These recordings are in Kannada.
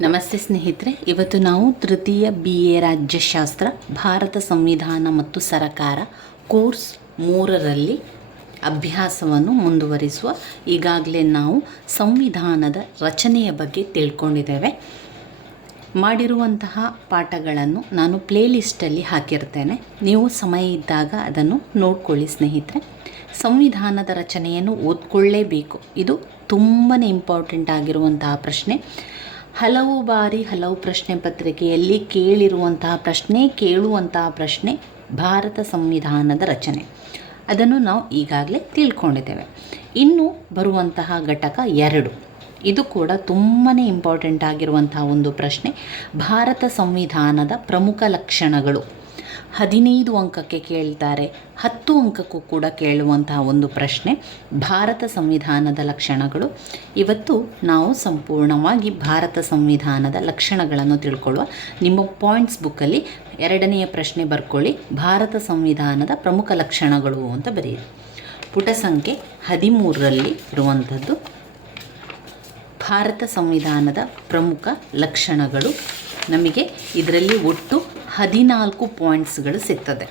ನಮಸ್ತೆ ಸ್ನೇಹಿತರೆ, ಇವತ್ತು ನಾವು ತೃತೀಯ ಬಿ ಎ ರಾಜ್ಯಶಾಸ್ತ್ರ, ಭಾರತ ಸಂವಿಧಾನ ಮತ್ತು ಸರಕಾರ ಕೋರ್ಸ್ ಮೂರರಲ್ಲಿ ಅಭ್ಯಾಸವನ್ನು ಮುಂದುವರಿಸುವ ಈಗಾಗಲೇ ನಾವು ಸಂವಿಧಾನದ ರಚನೆಯ ಬಗ್ಗೆ ತಿಳ್ಕೊಂಡಿದ್ದೇವೆ. ಮಾಡಿರುವಂತಹ ಪಾಠಗಳನ್ನು ನಾನು ಪ್ಲೇಲಿಸ್ಟಲ್ಲಿ ಹಾಕಿರ್ತೇನೆ. ನೀವು ಸಮಯ ಇದ್ದಾಗ ಅದನ್ನು ನೋಡ್ಕೊಳ್ಳಿ ಸ್ನೇಹಿತರೆ. ಸಂವಿಧಾನದ ರಚನೆಯನ್ನು ಓದ್ಕೊಳ್ಳೇಬೇಕು. ಇದು ತುಂಬಾ ಇಂಪಾರ್ಟೆಂಟ್ ಆಗಿರುವಂತಹ ಪ್ರಶ್ನೆ. ಹಲವು ಬಾರಿ ಹಲವು ಪ್ರಶ್ನೆ ಪತ್ರಿಕೆಯಲ್ಲಿ ಕೇಳಿರುವಂತಹ ಪ್ರಶ್ನೆ, ಕೇಳುವಂತಹ ಪ್ರಶ್ನೆ, ಭಾರತ ಸಂವಿಧಾನದ ರಚನೆ. ಅದನ್ನು ನಾವು ಈಗಾಗಲೇ ತಿಳ್ಕೊಂಡಿದ್ದೇವೆ. ಇನ್ನು ಬರುವಂತಹ ಘಟಕ ಎರಡು. ಇದು ಕೂಡ ತುಂಬಾ ಇಂಪಾರ್ಟೆಂಟ್ ಆಗಿರುವಂತಹ ಒಂದು ಪ್ರಶ್ನೆ, ಭಾರತ ಸಂವಿಧಾನದ ಪ್ರಮುಖ ಲಕ್ಷಣಗಳು. ಹದಿನೈದು ಅಂಕಕ್ಕೆ ಕೇಳ್ತಾರೆ. ಹತ್ತು ಅಂಕಕ್ಕೂ ಕೂಡ ಕೇಳುವಂತಹ ಒಂದು ಪ್ರಶ್ನೆ. ಭಾರತ ಸಂವಿಧಾನದ ಲಕ್ಷಣಗಳು. ಇವತ್ತು ನಾವು ಸಂಪೂರ್ಣವಾಗಿ ಭಾರತ ಸಂವಿಧಾನದ ಲಕ್ಷಣಗಳನ್ನು ತಿಳ್ಕೊಳ್ಳುವ ನಿಮ್ಮ ಪಾಯಿಂಟ್ಸ್ ಬುಕ್ಕಲ್ಲಿ ಎರಡನೆಯ ಪ್ರಶ್ನೆ ಬರ್ಕೊಳ್ಳಿ. ಭಾರತ ಸಂವಿಧಾನದ ಪ್ರಮುಖ ಲಕ್ಷಣಗಳು ಅಂತ ಬರೆಯಿರಿ. ಪುಟ ಸಂಖ್ಯೆ ಹದಿಮೂರರಲ್ಲಿ ಇರುವಂಥದ್ದು. ಭಾರತ ಸಂವಿಧಾನದ ಪ್ರಮುಖ ಲಕ್ಷಣಗಳು. ನಮಗೆ ಇದರಲ್ಲಿ ಒಟ್ಟು ಹದಿನಾಲ್ಕು ಪಾಯಿಂಟ್ಸ್ಗಳು ಸಿಗ್ತದೆ.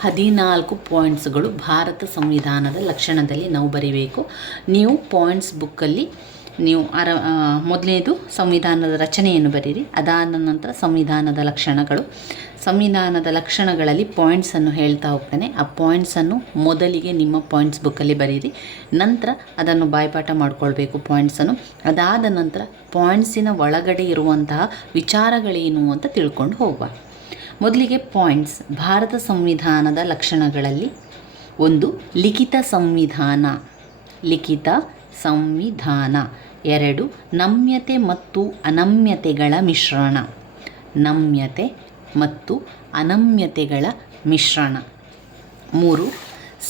ಹದಿನಾಲ್ಕು ಪಾಯಿಂಟ್ಸ್ಗಳು ಭಾರತ ಸಂವಿಧಾನದ ಲಕ್ಷಣದಲ್ಲಿ ನಾವು ಬರೀಬೇಕು. ನೀವು ಪಾಯಿಂಟ್ಸ್ ಬುಕ್ಕಲ್ಲಿ ನೀವು ಅರ ಮೊದಲನೇದು ಸಂವಿಧಾನದ ರಚನೆಯನ್ನು ಬರೀರಿ. ಅದಾದ ನಂತರ ಸಂವಿಧಾನದ ಲಕ್ಷಣಗಳು. ಸಂವಿಧಾನದ ಲಕ್ಷಣಗಳಲ್ಲಿ ಪಾಯಿಂಟ್ಸನ್ನು ಹೇಳ್ತಾ ಹೋಗ್ತೇನೆ. ಆ ಪಾಯಿಂಟ್ಸನ್ನು ಮೊದಲಿಗೆ ನಿಮ್ಮ ಪಾಯಿಂಟ್ಸ್ ಬುಕ್ಕಲ್ಲಿ ಬರೀರಿ. ನಂತರ ಅದನ್ನು ಬಾಯ್ಪಾಠ ಮಾಡಿಕೊಳ್ಬೇಕು ಪಾಯಿಂಟ್ಸನ್ನು ಅದಾದ ನಂತರ ಪಾಯಿಂಟ್ಸಿನ ಒಳಗಡೆ ಇರುವಂತಹ ವಿಚಾರಗಳೇನು ಅಂತ ತಿಳ್ಕೊಂಡು ಹೋಗುವ. ಮೊದಲಿಗೆ ಪಾಯಿಂಟ್ಸ್ ಭಾರತ ಸಂವಿಧಾನದ ಲಕ್ಷಣಗಳಲ್ಲಿ ಒಂದು, ಲಿಖಿತ ಸಂವಿಧಾನ. ಲಿಖಿತ ಸಂವಿಧಾನ. ಎರಡು, ನಮ್ಯತೆ ಮತ್ತು ಅನಮ್ಯತೆಗಳ ಮಿಶ್ರಣ. ನಮ್ಯತೆ ಮತ್ತು ಅನಮ್ಯತೆಗಳ ಮಿಶ್ರಣ. ಮೂರು,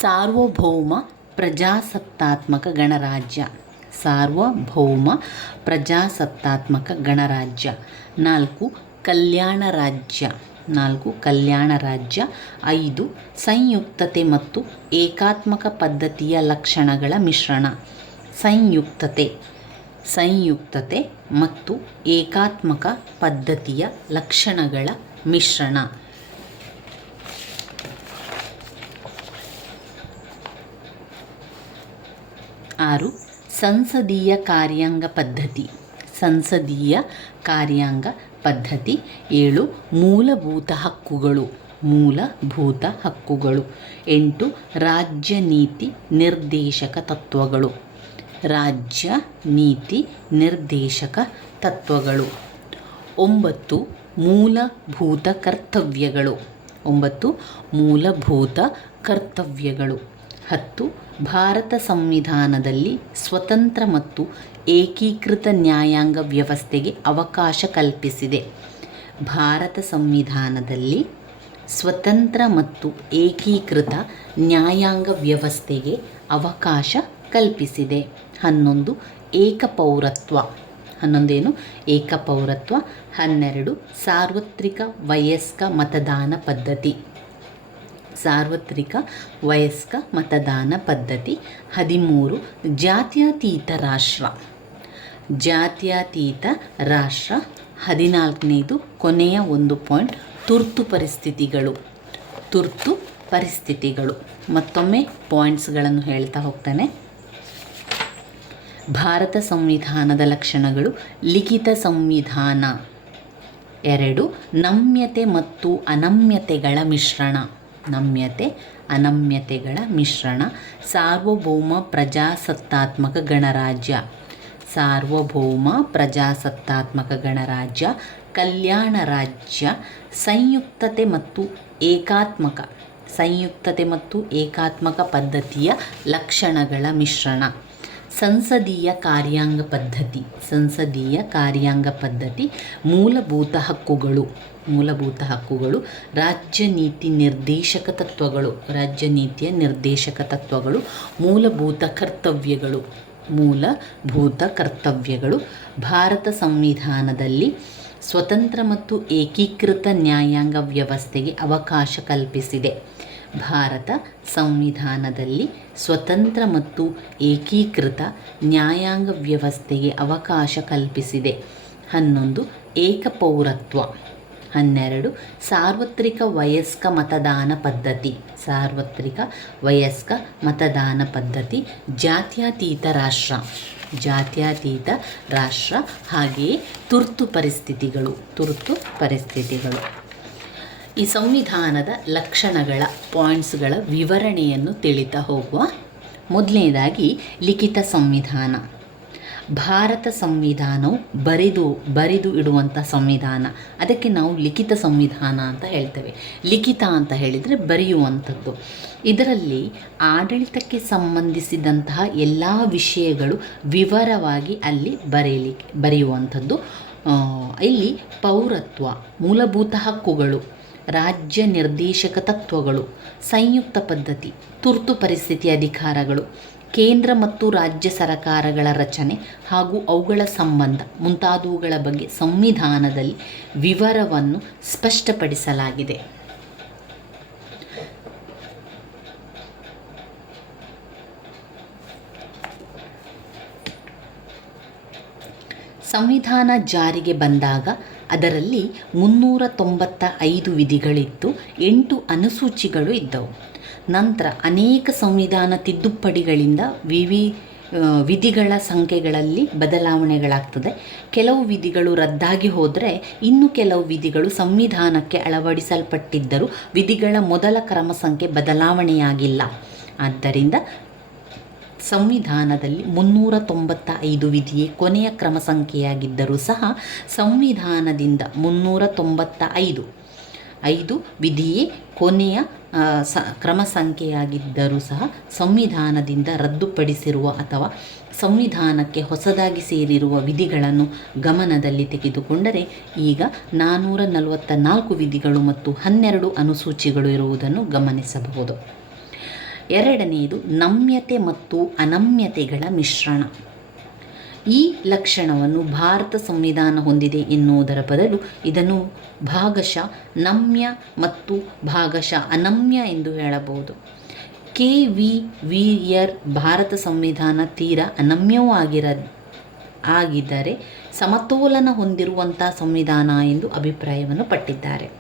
ಸಾರ್ವಭೌಮ ಪ್ರಜಾಸತ್ತಾತ್ಮಕ ಗಣರಾಜ್ಯ. ಸಾರ್ವಭೌಮ ಪ್ರಜಾಸತ್ತಾತ್ಮಕ ಗಣರಾಜ್ಯ. ನಾಲ್ಕು, ಕಲ್ಯಾಣ ರಾಜ್ಯ. ನಾಲ್ಕು ಕಲ್ಯಾಣ ರಾಜ್ಯ, ಐದು, ಸಂಯುಕ್ತತೆ ಮತ್ತು ಏಕಾತ್ಮಕ ಪದ್ಧತಿಯ ಲಕ್ಷಣಗಳ ಮಿಶ್ರಣ. ಸಂಯುಕ್ತತೆ ಸಂಯುಕ್ತತೆ ಮತ್ತು ಏಕಾತ್ಮಕ ಪದ್ಧತಿಯ ಲಕ್ಷಣಗಳ ಮಿಶ್ರಣ. ಆರು, ಸಂಸದೀಯ ಕಾರ್ಯಾಂಗ ಪದ್ಧತಿ. ಸಂಸದೀಯ ಕಾರ್ಯಾಂಗ ಪದ್ಧತಿ ಏಳು ಮೂಲಭೂತ ಹಕ್ಕುಗಳು. ಮೂಲಭೂತ ಹಕ್ಕುಗಳು. ಎಂಟು ರಾಜ್ಯ ನೀತಿ ನಿರ್ದೇಶಕ ತತ್ವಗಳು. ರಾಜ್ಯ ನೀತಿ ನಿರ್ದೇಶಕ ತತ್ವಗಳು. ಒಂಬತ್ತು ಮೂಲಭೂತ ಕರ್ತವ್ಯಗಳು. ಒಂಬತ್ತು ಮೂಲಭೂತ ಕರ್ತವ್ಯಗಳು. ಹತ್ತು ಭಾರತ ಸಂವಿಧಾನದಲ್ಲಿ ಸ್ವತಂತ್ರ ಮತ್ತು ಏಕೀಕೃತ ನ್ಯಾಯಾಂಗ ವ್ಯವಸ್ಥೆಗೆ ಅವಕಾಶ ಕಲ್ಪಿಸಿದೆ. ಭಾರತ ಸಂವಿಧಾನದಲ್ಲಿ ಸ್ವತಂತ್ರ ಮತ್ತು ಏಕೀಕೃತ ನ್ಯಾಯಾಂಗ ವ್ಯವಸ್ಥೆಗೆ ಅವಕಾಶ ಕಲ್ಪಿಸಿದೆ. ಹನ್ನೊಂದು, ಏಕಪೌರತ್ವ. ಹನ್ನೊಂದೇನು? ಏಕಪೌರತ್ವ, ಹನ್ನೆರಡು, ಸಾರ್ವತ್ರಿಕ ವಯಸ್ಕ ಮತದಾನ ಪದ್ಧತಿ. ಸಾರ್ವತ್ರಿಕ ವಯಸ್ಕ ಮತದಾನ ಪದ್ಧತಿ. ಹದಿಮೂರು, ಜಾತ್ಯತೀತ ರಾಷ್ಟ್ರ. ಜಾತ್ಯತೀತ ರಾಷ್ಟ್ರ ಹದಿನಾಲ್ಕನೇದು ಕೊನೆಯ ಒಂದು ಪಾಯಿಂಟ್, ತುರ್ತು ಪರಿಸ್ಥಿತಿಗಳು. ತುರ್ತು ಪರಿಸ್ಥಿತಿಗಳು. ಮತ್ತೊಮ್ಮೆ ಪಾಯಿಂಟ್ಸ್ಗಳನ್ನು ಹೇಳ್ತಾ ಹೋಗ್ತಾನೆ. ಭಾರತ ಸಂವಿಧಾನದ ಲಕ್ಷಣಗಳು, ಲಿಖಿತ ಸಂವಿಧಾನ. ಎರಡು, ನಮ್ಯತೆ ಮತ್ತು ಅನಮ್ಯತೆಗಳ ಮಿಶ್ರಣ. ನಮ್ಯತೆ, ಅನಮ್ಯತೆಗಳ ಮಿಶ್ರಣ. ಸಾರ್ವಭೌಮ ಪ್ರಜಾಸತ್ತಾತ್ಮಕ ಗಣರಾಜ್ಯ. ಸಾರ್ವಭೌಮ ಪ್ರಜಾಸತ್ತಾತ್ಮಕ ಗಣರಾಜ್ಯ, ಕಲ್ಯಾಣ ರಾಜ್ಯ, ಸಂಯುಕ್ತತೆ ಮತ್ತು ಏಕಾತ್ಮಕ, ಸಂಯುಕ್ತತೆ ಮತ್ತು ಏಕಾತ್ಮಕ ಪದ್ಧತಿಯ ಲಕ್ಷಣಗಳ ಮಿಶ್ರಣ. ಸಂಸದೀಯ ಕಾರ್ಯಾಂಗ ಪದ್ಧತಿ, ಸಂಸದೀಯ ಕಾರ್ಯಾಂಗ ಪದ್ಧತಿ, ಮೂಲಭೂತ ಹಕ್ಕುಗಳು ಮೂಲಭೂತ ಹಕ್ಕುಗಳು, ರಾಜ್ಯ ನೀತಿ ನಿರ್ದೇಶಕ ತತ್ವಗಳು, ರಾಜ್ಯ ನೀತಿಯ ನಿರ್ದೇಶಕ ತತ್ವಗಳು, ಮೂಲಭೂತ ಕರ್ತವ್ಯಗಳು. ಮೂಲಭೂತ ಕರ್ತವ್ಯಗಳು ಭಾರತ ಸಂವಿಧಾನದಲ್ಲಿ ಸ್ವತಂತ್ರ ಮತ್ತು ಏಕೀಕೃತ ನ್ಯಾಯಾಂಗ ವ್ಯವಸ್ಥೆಗೆ ಅವಕಾಶ ಕಲ್ಪಿಸಿದೆ. ಭಾರತ ಸಂವಿಧಾನದಲ್ಲಿ ಸ್ವತಂತ್ರ ಮತ್ತು ಏಕೀಕೃತ ನ್ಯಾಯಾಂಗ ವ್ಯವಸ್ಥೆಗೆ ಅವಕಾಶ ಕಲ್ಪಿಸಿದೆ. ಹನ್ನೊಂದು ಏಕಪೌರತ್ವ. ಹನ್ನೆರಡು, ಸಾರ್ವತ್ರಿಕ ವಯಸ್ಕ ಮತದಾನ ಪದ್ಧತಿ. ಸಾರ್ವತ್ರಿಕ ವಯಸ್ಕ ಮತದಾನ ಪದ್ಧತಿ, ಜಾತ್ಯತೀತ ರಾಷ್ಟ್ರ. ಜಾತ್ಯತೀತ ರಾಷ್ಟ್ರ ಹಾಗೆಯೇ ತುರ್ತು ಪರಿಸ್ಥಿತಿಗಳು ತುರ್ತು ಪರಿಸ್ಥಿತಿಗಳು. ಈ ಸಂವಿಧಾನದ ಲಕ್ಷಣಗಳ, ಪಾಯಿಂಟ್ಸ್ಗಳ ವಿವರಣೆಯನ್ನು ತಿಳಿತಾ ಹೋಗುವ ಮೊದಲನೇದಾಗಿ ಲಿಖಿತ ಸಂವಿಧಾನ. ಭಾರತ ಸಂವಿಧಾನವು ಬರೆದು ಬರೆದು ಇಡುವಂಥ ಸಂವಿಧಾನ. ಅದಕ್ಕೆ ನಾವು ಲಿಖಿತ ಸಂವಿಧಾನ ಅಂತ ಹೇಳ್ತೇವೆ. ಲಿಖಿತ ಅಂತ ಹೇಳಿದರೆ ಬರೆಯುವಂಥದ್ದು. ಇದರಲ್ಲಿ ಆಡಳಿತಕ್ಕೆ ಸಂಬಂಧಿಸಿದಂತಹ ಎಲ್ಲ ವಿಷಯಗಳು ವಿವರವಾಗಿ ಅಲ್ಲಿ ಬರೆಯಲಿಕ್ಕೆ ಬರೆಯುವಂಥದ್ದು. ಇಲ್ಲಿ ಪೌರತ್ವ, ಮೂಲಭೂತ ಹಕ್ಕುಗಳು, ರಾಜ್ಯ ನಿರ್ದೇಶಕ ತತ್ವಗಳು, ಸಂಯುಕ್ತ ಪದ್ಧತಿ, ತುರ್ತು ಪರಿಸ್ಥಿತಿ ಅಧಿಕಾರಗಳು ಕೇಂದ್ರ ಮತ್ತು ರಾಜ್ಯ ಸರಕಾರಗಳ ರಚನೆ ಹಾಗೂ ಅವುಗಳ ಸಂಬಂಧ ಮುಂತಾದವುಗಳ ಬಗ್ಗೆ ಸಂವಿಧಾನದಲ್ಲಿ ವಿವರವನ್ನು ಸ್ಪಷ್ಟಪಡಿಸಲಾಗಿದೆ. ಸಂವಿಧಾನ ಜಾರಿಗೆ ಬಂದಾಗ ಅದರಲ್ಲಿ ಮುನ್ನೂರ ತೊಂಬತ್ತ ಐದು ವಿಧಿಗಳಿತ್ತು ಎಂಟು ಅನುಸೂಚಿಗಳು ಇದ್ದವು. ನಂತರ ಅನೇಕ ಸಂವಿಧಾನ ತಿದ್ದುಪಡಿಗಳಿಂದ ವಿವಿ ವಿಧಿಗಳ ಸಂಖ್ಯೆಗಳಲ್ಲಿ ಬದಲಾವಣೆಗಳಾಗ್ತದೆ. ಕೆಲವು ವಿಧಿಗಳು ರದ್ದಾಗಿ ಹೋದರೆ ಇನ್ನು ಕೆಲವು ವಿಧಿಗಳು ಸಂವಿಧಾನಕ್ಕೆ ಅಳವಡಿಸಲ್ಪಟ್ಟಿದ್ದರೂ ವಿಧಿಗಳ ಮೊದಲ ಕ್ರಮ ಸಂಖ್ಯೆ ಬದಲಾವಣೆಯಾಗಿಲ್ಲ. ಆದ್ದರಿಂದ ಸಂವಿಧಾನದಲ್ಲಿ ಮುನ್ನೂರ ತೊಂಬತ್ತ ಐದು ವಿಧಿಯೇ ಕೊನೆಯ ಕ್ರಮ ಸಂಖ್ಯೆಯಾಗಿದ್ದರೂ ಸಹ ಸಂವಿಧಾನದಿಂದ ಮುನ್ನೂರ ತೊಂಬತ್ತ ಐದು ಐದು ವಿಧಿಯೇ ಕೊನೆಯ ಸ ಕ್ರಮ ಸಂಖ್ಯೆಯಾಗಿದ್ದರೂ ಸಹ ಸಂವಿಧಾನದಿಂದ ರದ್ದುಪಡಿಸಿರುವ ಅಥವಾ ಸಂವಿಧಾನಕ್ಕೆ ಹೊಸದಾಗಿ ಸೇರಿರುವ ವಿಧಿಗಳನ್ನು ಗಮನದಲ್ಲಿ ತೆಗೆದುಕೊಂಡರೆ ಈಗ ನಾನ್ನೂರ ನಲವತ್ತ ನಾಲ್ಕು ವಿಧಿಗಳು ಮತ್ತು ಹನ್ನೆರಡು ಅನುಸೂಚಿಗಳು ಇರುವುದನ್ನು ಗಮನಿಸಬಹುದು. ಎರಡನೆಯದು ನಮ್ಯತೆ ಮತ್ತು ಅನಮ್ಯತೆಗಳ ಮಿಶ್ರಣ. ಈ ಲಕ್ಷಣವನ್ನು ಭಾರತ ಸಂವಿಧಾನ ಹೊಂದಿದೆ ಎನ್ನುವುದರ ಬದಲು ಇದನ್ನು ಭಾಗಶಃ, ನಮ್ಯ ಮತ್ತು ಭಾಗಶಃ, ಅನಮ್ಯ ಎಂದು ಹೇಳಬಹುದು. ಕೆ ವಿ ವಿಯರ್ ಭಾರತ ಸಂವಿಧಾನ ತೀರ ಅನಮ್ಯವೂ ಆಗಿರ, ಆಗಿದ್ದರೆ ಸಮತೋಲನ ಹೊಂದಿರುವಂಥ ಸಂವಿಧಾನ ಎಂದು ಅಭಿಪ್ರಾಯವನ್ನು ಪಟ್ಟಿದ್ದಾರೆ.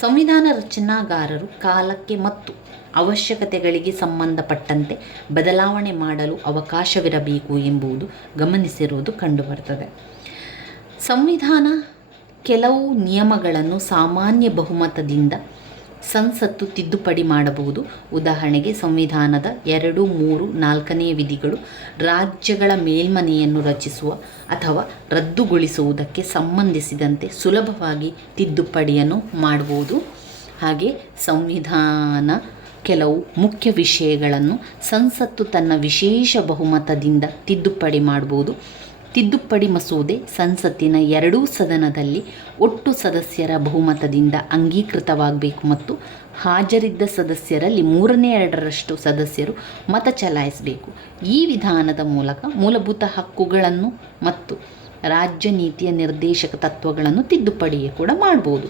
ಸಂವಿಧಾನ ರಚನಾಗಾರರು ಕಾಲಕ್ಕೆ ಮತ್ತು ಅವಶ್ಯಕತೆಗಳಿಗೆ ಸಂಬಂಧಪಟ್ಟಂತೆ ಬದಲಾವಣೆ ಮಾಡಲು ಅವಕಾಶವಿರಬೇಕು ಎಂಬುದು ಗಮನಿಸಿರುವುದು ಕಂಡುಬರ್ತದೆ ಸಂವಿಧಾನ ಕೆಲವು ನಿಯಮಗಳನ್ನು ಸಾಮಾನ್ಯ ಬಹುಮತದಿಂದ ಸಂಸತ್ತು ತಿದ್ದುಪಡಿ ಮಾಡಬಹುದು. ಉದಾಹರಣೆಗೆ ಸಂವಿಧಾನದ ಎರಡು, ಮೂರು ನಾಲ್ಕನೆಯ ವಿಧಿಗಳು ರಾಜ್ಯಗಳ ಮೇಲ್ಮನೆಯನ್ನು ರಚಿಸುವ ಅಥವಾ ರದ್ದುಗೊಳಿಸುವುದಕ್ಕೆ ಸಂಬಂಧಿಸಿದಂತೆ ಸುಲಭವಾಗಿ ತಿದ್ದುಪಡಿಯನ್ನು ಮಾಡಬಹುದು. ಹಾಗೆ ಸಂವಿಧಾನ ಕೆಲವು ಮುಖ್ಯ ವಿಷಯಗಳನ್ನು ಸಂಸತ್ತು ತನ್ನ ವಿಶೇಷ ಬಹುಮತದಿಂದ ತಿದ್ದುಪಡಿ ಮಾಡಬಹುದು. ತಿದ್ದುಪಡಿ ಮಸೂದೆ ಸಂಸತ್ತಿನ ಎರಡೂ ಸದನದಲ್ಲಿ ಒಟ್ಟು ಸದಸ್ಯರ ಬಹುಮತದಿಂದ ಅಂಗೀಕೃತವಾಗಬೇಕು ಮತ್ತು ಹಾಜರಿದ್ದ ಸದಸ್ಯರಲ್ಲಿ ಮೂರನೇ ಎರಡರಷ್ಟು ಸದಸ್ಯರು ಮತ ಚಲಾಯಿಸಬೇಕು. ಈ ವಿಧಾನದ ಮೂಲಕ ಮೂಲಭೂತ ಹಕ್ಕುಗಳನ್ನು ಮತ್ತು ರಾಜ್ಯ ನೀತಿಯ ನಿರ್ದೇಶಕ ತತ್ವಗಳನ್ನು ತಿದ್ದುಪಡಿ ಕೂಡ ಮಾಡ್ಬೋದು.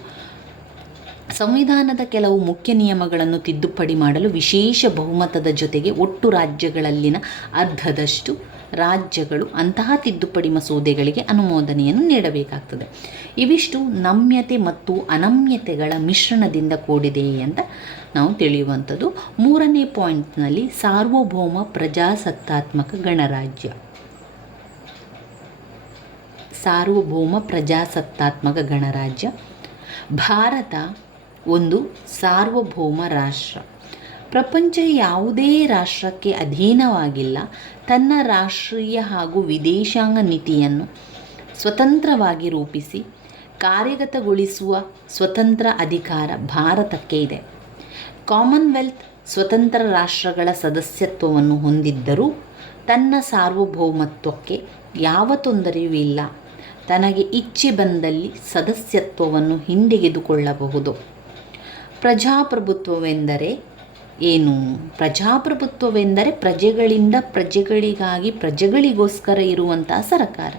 ಸಂವಿಧಾನದ ಕೆಲವು ಮುಖ್ಯ ನಿಯಮಗಳನ್ನು ತಿದ್ದುಪಡಿ ಮಾಡಲು ವಿಶೇಷ ಬಹುಮತದ ಜೊತೆಗೆ ಒಟ್ಟು ರಾಜ್ಯಗಳಲ್ಲಿನ ಅರ್ಧದಷ್ಟು ರಾಜ್ಯಗಳು ಅಂತಹ ತಿದ್ದುಪಡಿ ಮಸೂದೆಗಳಿಗೆ ಅನುಮೋದನೆಯನ್ನು ನೀಡಬೇಕಾಗ್ತದೆ. ಇವಿಷ್ಟು ನಮ್ಯತೆ ಮತ್ತು ಅನಮ್ಯತೆಗಳ ಮಿಶ್ರಣದಿಂದ ಕೂಡಿದೆ ಅಂತ ನಾವು ತಿಳಿಯುವಂಥದ್ದು. ಮೂರನೇ ಪಾಯಿಂಟ್ನಲ್ಲಿ ಸಾರ್ವಭೌಮ ಪ್ರಜಾಸತ್ತಾತ್ಮಕ ಗಣರಾಜ್ಯ. ಸಾರ್ವಭೌಮ ಪ್ರಜಾಸತ್ತಾತ್ಮಕ ಗಣರಾಜ್ಯ. ಭಾರತ ಒಂದು ಸಾರ್ವಭೌಮ ರಾಷ್ಟ್ರ. ಪ್ರಪಂಚ ಯಾವುದೇ ರಾಷ್ಟ್ರಕ್ಕೆ ಅಧೀನವಾಗಿಲ್ಲ. ತನ್ನ ರಾಷ್ಟ್ರೀಯ ಹಾಗೂ ವಿದೇಶಾಂಗ ನೀತಿಯನ್ನು ಸ್ವತಂತ್ರವಾಗಿ ರೂಪಿಸಿ, ಕಾರ್ಯಗತಗೊಳಿಸುವ ಸ್ವತಂತ್ರ ಅಧಿಕಾರ ಭಾರತಕ್ಕೆ ಇದೆ. ಕಾಮನ್ವೆಲ್ತ್ ಸ್ವತಂತ್ರ ರಾಷ್ಟ್ರಗಳ ಸದಸ್ಯತ್ವವನ್ನು ಹೊಂದಿದ್ದರೂ, ತನ್ನ ಸಾರ್ವಭೌಮತ್ವಕ್ಕೆ ಯಾವ ತೊಂದರೆಯೂ ಇಲ್ಲ. ತನಗೆ ಇಚ್ಛೆ ಬಂದಲ್ಲಿ ಸದಸ್ಯತ್ವವನ್ನು ಹಿಂದೆಗೆದುಕೊಳ್ಳಬಹುದು. ಪ್ರಜಾಪ್ರಭುತ್ವವೆಂದರೆ ಏನು? ಪ್ರಜಾಪ್ರಭುತ್ವವೆಂದರೆ ಪ್ರಜೆಗಳಿಂದ ಪ್ರಜೆಗಳಿಗಾಗಿ ಪ್ರಜೆಗಳಿಗೋಸ್ಕರ ಇರುವಂತಹ ಸರಕಾರ.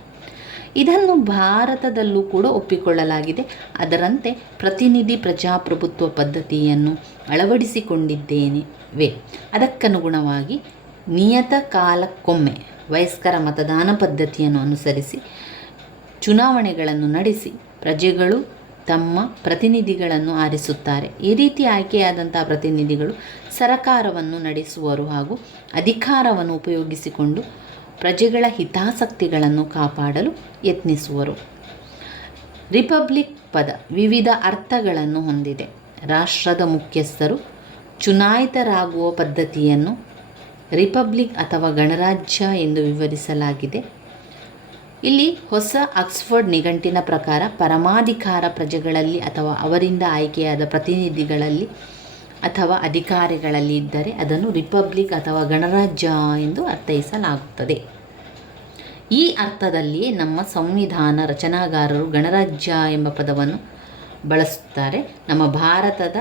ಇದನ್ನು ಭಾರತದಲ್ಲೂ ಕೂಡ ಒಪ್ಪಿಕೊಳ್ಳಲಾಗಿದೆ. ಅದರಂತೆ ಪ್ರತಿನಿಧಿ ಪ್ರಜಾಪ್ರಭುತ್ವ ಪದ್ಧತಿಯನ್ನು ಅಳವಡಿಸಿಕೊಂಡಿದ್ದೇವೆ. ಅದಕ್ಕನುಗುಣವಾಗಿ ನಿಯತ ಕಾಲಕ್ಕೊಮ್ಮೆ ವಯಸ್ಕರ ಮತದಾನ ಪದ್ಧತಿಯನ್ನು ಅನುಸರಿಸಿ ಚುನಾವಣೆಗಳನ್ನು ನಡೆಸಿ ಪ್ರಜೆಗಳು ತಮ್ಮ ಪ್ರತಿನಿಧಿಗಳನ್ನು ಆರಿಸುತ್ತಾರೆ. ಈ ರೀತಿ ಆಯ್ಕೆಯಾದಂಥ ಪ್ರತಿನಿಧಿಗಳು ಸರಕಾರವನ್ನು ನಡೆಸುವರು ಹಾಗೂ ಅಧಿಕಾರವನ್ನು ಉಪಯೋಗಿಸಿಕೊಂಡು ಪ್ರಜೆಗಳ ಹಿತಾಸಕ್ತಿಗಳನ್ನು ಕಾಪಾಡಲು ಯತ್ನಿಸುವರು. ರಿಪಬ್ಲಿಕ್ ಪದ ವಿವಿಧ ಅರ್ಥಗಳನ್ನು ಹೊಂದಿದೆ. ರಾಷ್ಟ್ರದ ಮುಖ್ಯಸ್ಥರು ಚುನಾಯಿತರಾಗುವ ಪದ್ಧತಿಯನ್ನು ರಿಪಬ್ಲಿಕ್ ಅಥವಾ ಗಣರಾಜ್ಯ ಎಂದು ವಿವರಿಸಲಾಗಿದೆ. ಇಲ್ಲಿ ಹೊಸ ಆಕ್ಸ್ಫರ್ಡ್ ನಿಘಂಟಿನ ಪ್ರಕಾರ ಪರಮಾಧಿಕಾರ ಪ್ರಜೆಗಳಲ್ಲಿ ಅಥವಾ ಅವರಿಂದ ಆಯ್ಕೆಯಾದ ಪ್ರತಿನಿಧಿಗಳಲ್ಲಿ ಅಥವಾ ಅಧಿಕಾರಿಗಳಲ್ಲಿ ಇದ್ದರೆ ಅದನ್ನು ರಿಪಬ್ಲಿಕ್ ಅಥವಾ ಗಣರಾಜ್ಯ ಎಂದು ಅರ್ಥೈಸಲಾಗುತ್ತದೆ. ಈ ಅರ್ಥದಲ್ಲಿಯೇ ನಮ್ಮ ಸಂವಿಧಾನ ರಚನಾಗಾರರು ಗಣರಾಜ್ಯ ಎಂಬ ಪದವನ್ನು ಬಳಸುತ್ತಾರೆ. ನಮ್ಮ ಭಾರತದ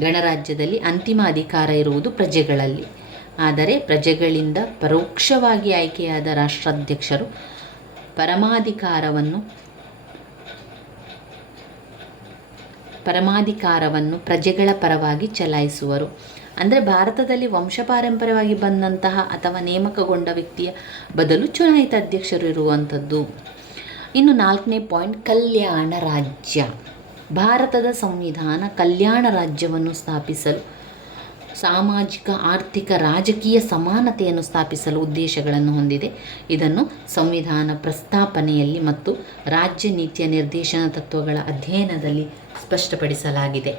ಗಣರಾಜ್ಯದಲ್ಲಿ ಅಂತಿಮ ಅಧಿಕಾರ ಇರುವುದು ಪ್ರಜೆಗಳಲ್ಲಿ. ಆದರೆ ಪ್ರಜೆಗಳಿಂದ ಪರೋಕ್ಷವಾಗಿ ಆಯ್ಕೆಯಾದ ರಾಷ್ಟ್ರಾಧ್ಯಕ್ಷರು ಪರಮಾಧಿಕಾರವನ್ನು ಪರಮಾಧಿಕಾರವನ್ನು ಪ್ರಜೆಗಳ ಪರವಾಗಿ ಚಲಾಯಿಸುವರು. ಅಂದರೆ ಭಾರತದಲ್ಲಿ ವಂಶಪಾರಂಪರ್ಯವಾಗಿ ಬಂದಂತಹ ಅಥವಾ ನೇಮಕಗೊಂಡ ವ್ಯಕ್ತಿಯ ಬದಲು ಚುನಾಯಿತ ಅಧ್ಯಕ್ಷರು ಇರುವಂಥದ್ದು. ಇನ್ನು ನಾಲ್ಕನೇ ಪಾಯಿಂಟ್ ಕಲ್ಯಾಣ ರಾಜ್ಯ. ಭಾರತದ ಸಂವಿಧಾನ ಕಲ್ಯಾಣ ರಾಜ್ಯವನ್ನು ಸ್ಥಾಪಿಸಲು ಸಾಮಾಜಿಕ, ಆರ್ಥಿಕ, ರಾಜಕೀಯ ಸಮಾನತೆಯನ್ನು ಸ್ಥಾಪಿಸಲು ಉದ್ದೇಶಗಳನ್ನು ಹೊಂದಿದೆ. ಇದನ್ನು ಸಂವಿಧಾನ ಪ್ರಸ್ತಾಪನೆಯಲ್ಲಿ ಮತ್ತು ರಾಜ್ಯ ನೀತಿಯ ನಿರ್ದೇಶನ ತತ್ವಗಳ ಅಧ್ಯಯನದಲ್ಲಿ ಸ್ಪಷ್ಟಪಡಿಸಲಾಗಿದೆ.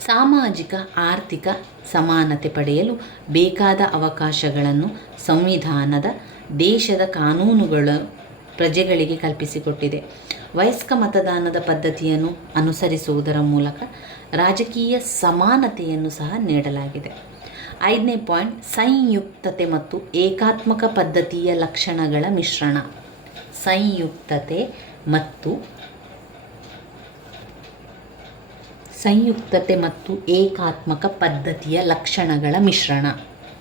ಸಾಮಾಜಿಕ, ಆರ್ಥಿಕ ಸಮಾನತೆ ಪಡೆಯಲು ಬೇಕಾದ ಅವಕಾಶಗಳನ್ನು ಸಂವಿಧಾನದ ದೇಶದ ಕಾನೂನುಗಳು ಪ್ರಜೆಗಳಿಗೆ ಕಲ್ಪಿಸಿಕೊಟ್ಟಿದೆ. ವಯಸ್ಕ ಮತದಾನದ ಪದ್ಧತಿಯನ್ನು ಅನುಸರಿಸುವುದರ ಮೂಲಕ ರಾಜಕೀಯ ಸಮಾನತೆಯನ್ನು ಸಹ ನೀಡಲಾಗಿದೆ. ಐದನೇ ಪಾಯಿಂಟ್, ಸಂಯುಕ್ತತೆ ಮತ್ತು ಏಕಾತ್ಮಕ ಪದ್ಧತಿಯ ಲಕ್ಷಣಗಳ ಮಿಶ್ರಣ. ಸಂಯುಕ್ತತೆ ಮತ್ತು ಸಂಯುಕ್ತತೆ ಮತ್ತು ಏಕಾತ್ಮಕ ಪದ್ಧತಿಯ ಲಕ್ಷಣಗಳ ಮಿಶ್ರಣ.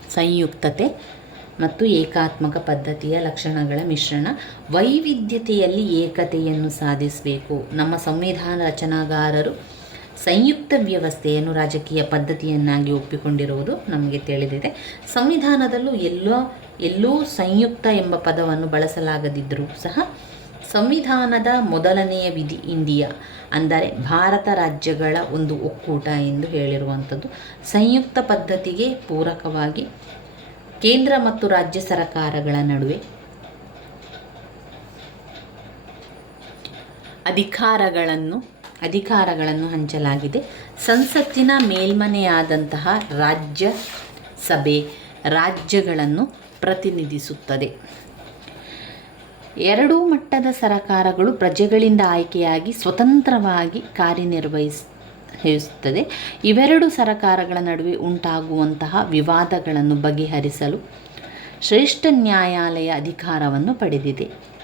ಸಂಯುಕ್ತತೆ ಮತ್ತು ಏಕಾತ್ಮಕ ಪದ್ಧತಿಯ ಲಕ್ಷಣಗಳ ಮಿಶ್ರಣ. ವೈವಿಧ್ಯತೆಯಲ್ಲಿ ಏಕತೆಯನ್ನು ಸಾಧಿಸಬೇಕು. ನಮ್ಮ ಸಂವಿಧಾನ ರಚನಾಗಾರರು ಸಂಯುಕ್ತ ವ್ಯವಸ್ಥೆಯನ್ನು ರಾಜಕೀಯ ಪದ್ಧತಿಯನ್ನಾಗಿ ಒಪ್ಪಿಕೊಂಡಿರುವುದು ನಮಗೆ ತಿಳಿದಿದೆ. ಸಂವಿಧಾನದಲ್ಲೂ ಎಲ್ಲೋ, ಎಲ್ಲೂ ಸಂಯುಕ್ತ ಎಂಬ ಪದವನ್ನು ಬಳಸಲಾಗದಿದ್ದರೂ ಸಹ ಸಂವಿಧಾನದ ಮೊದಲನೆಯ ವಿಧಿ ಇಂಡಿಯಾ ಅಂದರೆ ಭಾರತ ರಾಜ್ಯಗಳ ಒಂದು ಒಕ್ಕೂಟ ಎಂದು ಹೇಳಿರುವಂಥದ್ದು. ಸಂಯುಕ್ತ ಪದ್ಧತಿಗೆ ಪೂರಕವಾಗಿ ಕೇಂದ್ರ ಮತ್ತು ರಾಜ್ಯ ಸರ್ಕಾರಗಳ ನಡುವೆ ಅಧಿಕಾರಗಳನ್ನು ಅಧಿಕಾರಗಳನ್ನು ಹಂಚಲಾಗಿದೆ. ಸಂಸತ್ತಿನ ಮೇಲ್ಮನೆಯಾದಂತಹ ರಾಜ್ಯ ಸಭೆ ರಾಜ್ಯಗಳನ್ನು ಪ್ರತಿನಿಧಿಸುತ್ತದೆ. ಎರಡೂ ಮಟ್ಟದ ಸರಕಾರಗಳು ಪ್ರಜೆಗಳಿಂದ ಆಯ್ಕೆಯಾಗಿ ಸ್ವತಂತ್ರವಾಗಿ ಕಾರ್ಯನಿರ್ವಹಿಸುತ್ತದೆ. ಇವೆರಡು ಸರಕಾರಗಳ ನಡುವೆ ಉಂಟಾಗುವಂತಹ ವಿವಾದಗಳನ್ನು ಬಗೆಹರಿಸಲು ಶ್ರೇಷ್ಠ ನ್ಯಾಯಾಲಯ ಅಧಿಕಾರವನ್ನು ಪಡೆದಿದೆ.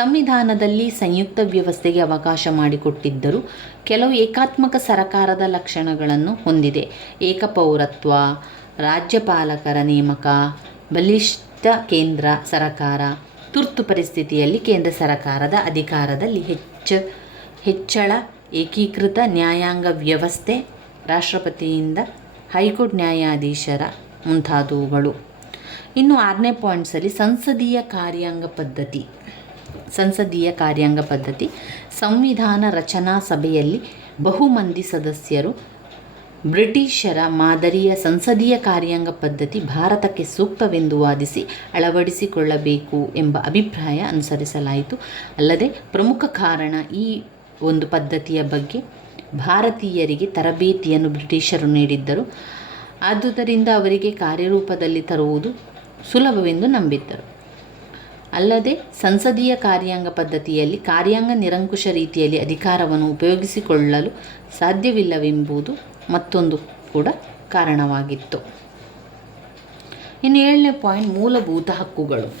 ಸಂವಿಧಾನದಲ್ಲಿ ಸಂಯುಕ್ತ ವ್ಯವಸ್ಥೆಗೆ ಅವಕಾಶ ಮಾಡಿಕೊಟ್ಟಿದ್ದರೂ ಕೆಲವು ಏಕಾತ್ಮಕ ಸರಕಾರದ ಲಕ್ಷಣಗಳನ್ನು ಹೊಂದಿದೆ. ಏಕಪೌರತ್ವ, ರಾಜ್ಯಪಾಲಕರ ನೇಮಕ, ಬಲಿಷ್ಠ ಕೇಂದ್ರ ಸರಕಾರ, ತುರ್ತು ಪರಿಸ್ಥಿತಿಯಲ್ಲಿ ಕೇಂದ್ರ ಸರಕಾರದ ಅಧಿಕಾರದಲ್ಲಿ ಹೆಚ್ಚು, ಹೆಚ್ಚಳ, ಏಕೀಕೃತ ನ್ಯಾಯಾಂಗ ವ್ಯವಸ್ಥೆ, ರಾಷ್ಟ್ರಪತಿಯಿಂದ ಹೈಕೋರ್ಟ್ ನ್ಯಾಯಾಧೀಶರ ಮುಂತಾದವುಗಳು. ಇನ್ನು ಆರನೇ ಪಾಯಿಂಟ್ಸಲ್ಲಿ ಸಂಸದೀಯ ಕಾರ್ಯಾಂಗ ಪದ್ಧತಿ. ಸಂಸದೀಯ ಕಾರ್ಯಾಂಗ ಪದ್ಧತಿ, ಸಂವಿಧಾನ ರಚನಾ ಸಭೆಯಲ್ಲಿ ಬಹುಮಂದಿ ಸದಸ್ಯರು, ಬ್ರಿಟಿಷರ ಮಾದರಿಯ ಸಂಸದೀಯ ಕಾರ್ಯಾಂಗ ಪದ್ಧತಿ ಭಾರತಕ್ಕೆ ಸೂಕ್ತವೆಂದು ವಾದಿಸಿ ಅಳವಡಿಸಿಕೊಳ್ಳಬೇಕು ಎಂಬ ಅಭಿಪ್ರಾಯ ಅನುಸರಿಸಲಾಯಿತು. ಅಲ್ಲದೆ ಪ್ರಮುಖ ಕಾರಣ ಈ ಒಂದು ಪದ್ಧತಿಯ ಬಗ್ಗೆ ಭಾರತೀಯರಿಗೆ ತರಬೇತಿಯನ್ನು ಬ್ರಿಟಿಷರು ನೀಡಿದ್ದರು. ಆದುದರಿಂದ ಅವರಿಗೆ ಕಾರ್ಯರೂಪದಲ್ಲಿ ತರುವುದು ಸುಲಭವೆಂದು ನಂಬಿದ್ದರು. ಅಲ್ಲದೆ ಸಂಸದೀಯ ಕಾರ್ಯಾಂಗ ಪದ್ಧತಿಯಲ್ಲಿ ಕಾರ್ಯಾಂಗ ನಿರಂಕುಶ ರೀತಿಯಲ್ಲಿ ಅಧಿಕಾರವನ್ನು ಉಪಯೋಗಿಸಿಕೊಳ್ಳಲು ಸಾಧ್ಯವಿಲ್ಲವೆಂಬುದು ಮತ್ತೊಂದು ಕೂಡ ಕಾರಣವಾಗಿತ್ತು. ಇನ್ನು ಏಳನೇ ಪಾಯಿಂಟ್ ಮೂಲಭೂತ ಹಕ್ಕುಗಳು.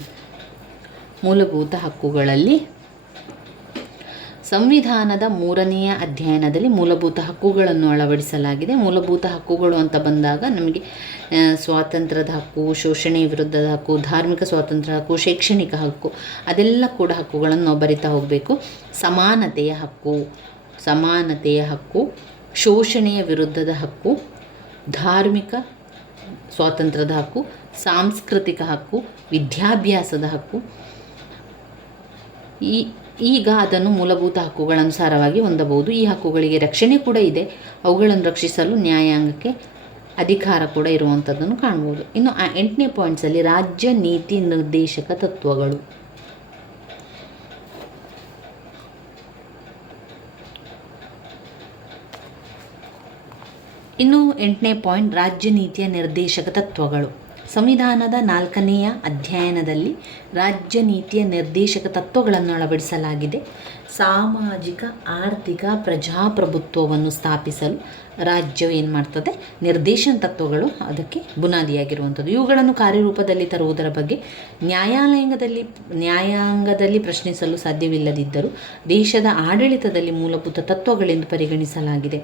ಮೂಲಭೂತ ಹಕ್ಕುಗಳಲ್ಲಿ ಸಂವಿಧಾನದ ಮೂರನೆಯ ಅಧ್ಯಯನದಲ್ಲಿ ಮೂಲಭೂತ ಹಕ್ಕುಗಳನ್ನು ಅಳವಡಿಸಲಾಗಿದೆ. ಮೂಲಭೂತ ಹಕ್ಕುಗಳು ಅಂತ ಬಂದಾಗ ನಮಗೆ ಸ್ವಾತಂತ್ರ್ಯದ ಹಕ್ಕು, ಶೋಷಣೆ ವಿರುದ್ಧದ ಹಕ್ಕು, ಧಾರ್ಮಿಕ ಸ್ವಾತಂತ್ರ್ಯ ಹಕ್ಕು, ಶೈಕ್ಷಣಿಕ ಹಕ್ಕು, ಅದೆಲ್ಲ ಕೂಡ ಹಕ್ಕುಗಳನ್ನು ನಾವು ಬರಿತಾ ಹೋಗಬೇಕು. ಸಮಾನತೆಯ ಹಕ್ಕು ಸಮಾನತೆಯ ಹಕ್ಕು, ಶೋಷಣೆಯ ವಿರುದ್ಧದ ಹಕ್ಕು, ಧಾರ್ಮಿಕ ಸ್ವಾತಂತ್ರ್ಯದ ಹಕ್ಕು, ಸಾಂಸ್ಕೃತಿಕ ಹಕ್ಕು, ವಿದ್ಯಾಭ್ಯಾಸದ ಹಕ್ಕು. ಈ ಈಗ ಅದನ್ನು ಮೂಲಭೂತ ಹಕ್ಕುಗಳನುಸಾರವಾಗಿ ಹೊಂದಬಹುದು. ಈ ಹಕ್ಕುಗಳಿಗೆ ರಕ್ಷಣೆ ಕೂಡ ಇದೆ. ಅವುಗಳನ್ನು ರಕ್ಷಿಸಲು ನ್ಯಾಯಾಂಗಕ್ಕೆ ಅಧಿಕಾರ ಕೂಡ ಇರುವಂಥದ್ದನ್ನು ಕಾಣ್ಬೋದು. ಇನ್ನು ಆ ಎಂಟನೇ ಪಾಯಿಂಟ್ಸಲ್ಲಿ ರಾಜ್ಯ ನೀತಿ ನಿರ್ದೇಶಕ ತತ್ವಗಳು. ಇನ್ನು ಎಂಟನೇ ಪಾಯಿಂಟ್ ರಾಜ್ಯ ನೀತಿಯ ನಿರ್ದೇಶಕ ತತ್ವಗಳು. ಸಂವಿಧಾನದ ನಾಲ್ಕನೆಯ ಅಧ್ಯಯನದಲ್ಲಿ ರಾಜ್ಯ ನೀತಿಯ ನಿರ್ದೇಶಕ ತತ್ವಗಳನ್ನು ಅಳವಡಿಸಲಾಗಿದೆ ಸಾಮಾಜಿಕ, ಆರ್ಥಿಕ, ಪ್ರಜಾಪ್ರಭುತ್ವವನ್ನು ಸ್ಥಾಪಿಸಲು ರಾಜ್ಯವು ಏನು ಮಾಡ್ತದೆ? ನಿರ್ದೇಶನ ತತ್ವಗಳು ಅದಕ್ಕೆ ಬುನಾದಿಯಾಗಿರುವಂಥದ್ದು. ಇವುಗಳನ್ನು ಕಾರ್ಯರೂಪದಲ್ಲಿ ತರುವುದರ ಬಗ್ಗೆ ನ್ಯಾಯಾಲಯದಲ್ಲಿ ನ್ಯಾಯಾಂಗದಲ್ಲಿ ಪ್ರಶ್ನಿಸಲು ಸಾಧ್ಯವಿಲ್ಲದಿದ್ದರೂ ದೇಶದ ಆಡಳಿತದಲ್ಲಿ ಮೂಲಭೂತ ತತ್ವಗಳೆಂದು ಪರಿಗಣಿಸಲಾಗಿದೆ.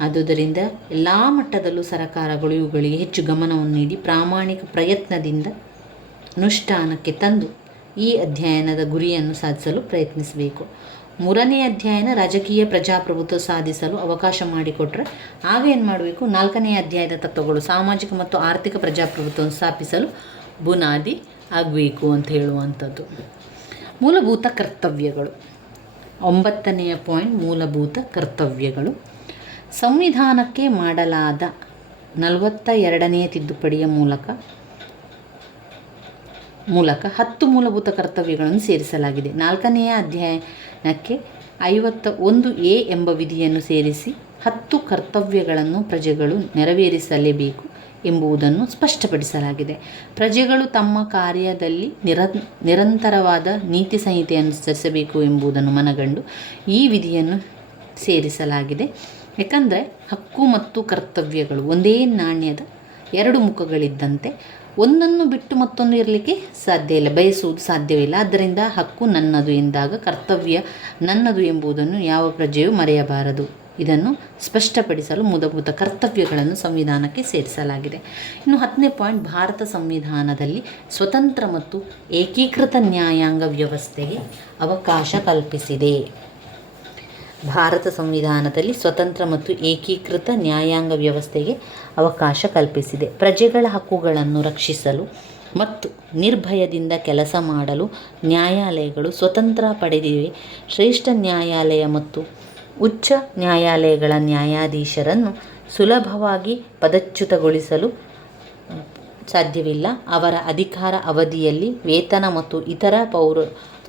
ಆದುದರಿಂದ ಎಲ್ಲ ಮಟ್ಟದಲ್ಲೂ ಸರಕಾರಗಳು ಇವುಗಳಿಗೆ ಹೆಚ್ಚು ಗಮನವನ್ನು ನೀಡಿ ಪ್ರಾಮಾಣಿಕ ಪ್ರಯತ್ನದಿಂದ ಅನುಷ್ಠಾನಕ್ಕೆ ತಂದು ಈ ಅಧ್ಯಯನದ ಗುರಿಯನ್ನು ಸಾಧಿಸಲು ಪ್ರಯತ್ನಿಸಬೇಕು. ಮೂರನೇ ಅಧ್ಯಯನ ರಾಜಕೀಯ ಪ್ರಜಾಪ್ರಭುತ್ವ ಸಾಧಿಸಲು ಅವಕಾಶ ಮಾಡಿಕೊಟ್ರೆ ಆಗ ಏನು ಮಾಡಬೇಕು? ನಾಲ್ಕನೇ ಅಧ್ಯಾಯದ ತತ್ವಗಳು ಸಾಮಾಜಿಕ ಮತ್ತು ಆರ್ಥಿಕ ಪ್ರಜಾಪ್ರಭುತ್ವವನ್ನು ಸ್ಥಾಪಿಸಲು ಬುನಾದಿ ಆಗಬೇಕು ಅಂತ ಹೇಳುವಂಥದ್ದು. ಮೂಲಭೂತ ಕರ್ತವ್ಯಗಳು. ಒಂಬತ್ತನೆಯ ಪಾಯಿಂಟ್ ಮೂಲಭೂತ ಕರ್ತವ್ಯಗಳು. ಸಂವಿಧಾನಕ್ಕೆ ಮಾಡಲಾದ ನಲವತ್ತ ಎರಡನೆಯ ತಿದ್ದುಪಡಿಯ ಮೂಲಕ ಮೂಲಕ ಹತ್ತು ಮೂಲಭೂತ ಕರ್ತವ್ಯಗಳನ್ನು ಸೇರಿಸಲಾಗಿದೆ. ನಾಲ್ಕನೆಯ ಅಧ್ಯಯನಕ್ಕೆ ಐವತ್ತ ಒಂದು ಎ ಎಂಬ ವಿಧಿಯನ್ನು ಸೇರಿಸಿ ಹತ್ತು ಕರ್ತವ್ಯಗಳನ್ನು ಪ್ರಜೆಗಳು ನೆರವೇರಿಸಲೇಬೇಕು ಎಂಬುದನ್ನು ಸ್ಪಷ್ಟಪಡಿಸಲಾಗಿದೆ. ಪ್ರಜೆಗಳು ತಮ್ಮ ಕಾರ್ಯದಲ್ಲಿ ನಿರ, ನಿರಂತರವಾದ ನೀತಿ ಸಂಹಿತೆಯನ್ನು ಅನುಸರಿಸಬೇಕು ಎಂಬುದನ್ನು ಮನಗಂಡು ಈ ವಿಧಿಯನ್ನು ಸೇರಿಸಲಾಗಿದೆ. ಯಾಕಂದರೆ ಹಕ್ಕು ಮತ್ತು ಕರ್ತವ್ಯಗಳು ಒಂದೇ ನಾಣ್ಯದ ಎರಡು ಮುಖಗಳಿದ್ದಂತೆ ಒಂದನ್ನು ಬಿಟ್ಟು ಮತ್ತೊಂದು ಇರಲಿಕ್ಕೆ ಸಾಧ್ಯ ಇಲ್ಲ, ಬಯಸುವುದು ಸಾಧ್ಯವಿಲ್ಲ ಆದ್ದರಿಂದ ಹಕ್ಕು ನನ್ನದು ಎಂದಾಗ ಕರ್ತವ್ಯ ನನ್ನದು ಎಂಬುದನ್ನು ಯಾವ ಪ್ರಜೆಯೂ ಮರೆಯಬಾರದು. ಇದನ್ನು ಸ್ಪಷ್ಟಪಡಿಸಲು ಮೂಲಭೂತ ಕರ್ತವ್ಯಗಳನ್ನು ಸಂವಿಧಾನಕ್ಕೆ ಸೇರಿಸಲಾಗಿದೆ. ಇನ್ನು ಹತ್ತನೇ ಪಾಯಿಂಟ್, ಭಾರತ ಸಂವಿಧಾನದಲ್ಲಿ ಸ್ವತಂತ್ರ ಮತ್ತು ಏಕೀಕೃತ ನ್ಯಾಯಾಂಗ ವ್ಯವಸ್ಥೆಗೆ ಅವಕಾಶ ಕಲ್ಪಿಸಿದೆ. ಭಾರತ ಸಂವಿಧಾನದಲ್ಲಿ ಸ್ವತಂತ್ರ ಮತ್ತು ಏಕೀಕೃತ ನ್ಯಾಯಾಂಗ ವ್ಯವಸ್ಥೆಗೆ ಅವಕಾಶ ಕಲ್ಪಿಸಿದೆ. ಪ್ರಜೆಗಳ ಹಕ್ಕುಗಳನ್ನು ರಕ್ಷಿಸಲು ಮತ್ತು ನಿರ್ಭಯದಿಂದ ಕೆಲಸ ಮಾಡಲು ನ್ಯಾಯಾಲಯಗಳು ಸ್ವತಂತ್ರ ಪಡೆದಿವೆ. ಶ್ರೇಷ್ಠ ನ್ಯಾಯಾಲಯ ಮತ್ತು ಉಚ್ಚ ನ್ಯಾಯಾಲಯಗಳ ನ್ಯಾಯಾಧೀಶರನ್ನು ಸುಲಭವಾಗಿ ಪದಚ್ಯುತಗೊಳಿಸಲು ಸಾಧ್ಯವಿಲ್ಲ. ಅವರ ಅಧಿಕಾರ ಅವಧಿಯಲ್ಲಿ ವೇತನ ಮತ್ತು ಇತರ ಪೌರ